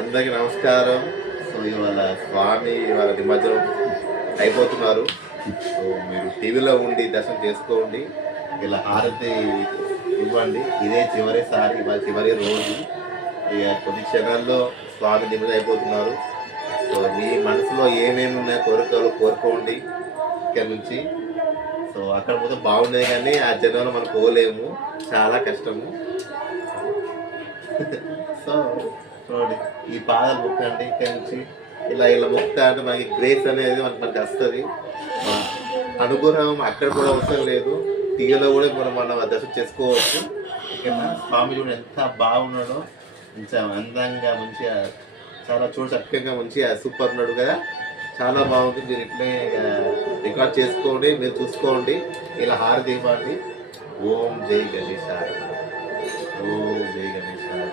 అందరికి నమస్కారం. సో ఇవాళ స్వామి ఇవాళ నిమజ్జనం అయిపోతున్నారు. సో మీరు టీవీలో ఉండి దర్శనం చేసుకోండి, ఇలా హారతి ఇవ్వండి. ఇదే చివరిసారి, ఇవాళ చివరి రోజు. ఇక కొన్ని క్షణాల్లో స్వామి నిమజ్జనం అయిపోతున్నారు. సో మీ మనసులో ఏమేమి ఉన్నాయో కోరికలు కోరుకోండి ఇక్కడ నుంచి. సో అక్కడ పోతే బాగుండేది, కానీ ఆ జనంలో మనం పోలేము, చాలా కష్టము. సో చూడండి, ఈ పాదాలు మొక్కండి ఇక్కడ నుంచి. ఇలా ఇలా మొక్క అంటే మనకి గ్రేస్ అనేది మనకి వస్తుంది. అనుగ్రహం అక్కడ కూడా అవసరం లేదు, టీవీలో కూడా మనం దర్శనం చేసుకోవచ్చు. ఓకేనా? స్వామి కూడా ఎంత బాగున్నాడో, మంచిగా అందంగా మంచిగా చాలా చక్కగా మంచిగా సూపర్ ఉన్నాడు కదా, చాలా బాగుంది. మీరు ఇట్లే రికార్డ్ చేసుకోండి, మీరు చూసుకోండి, ఇలా హారతి ఇవ్వండి. ఓం జై గణేశాయ, ఓం జై గణేశాయ.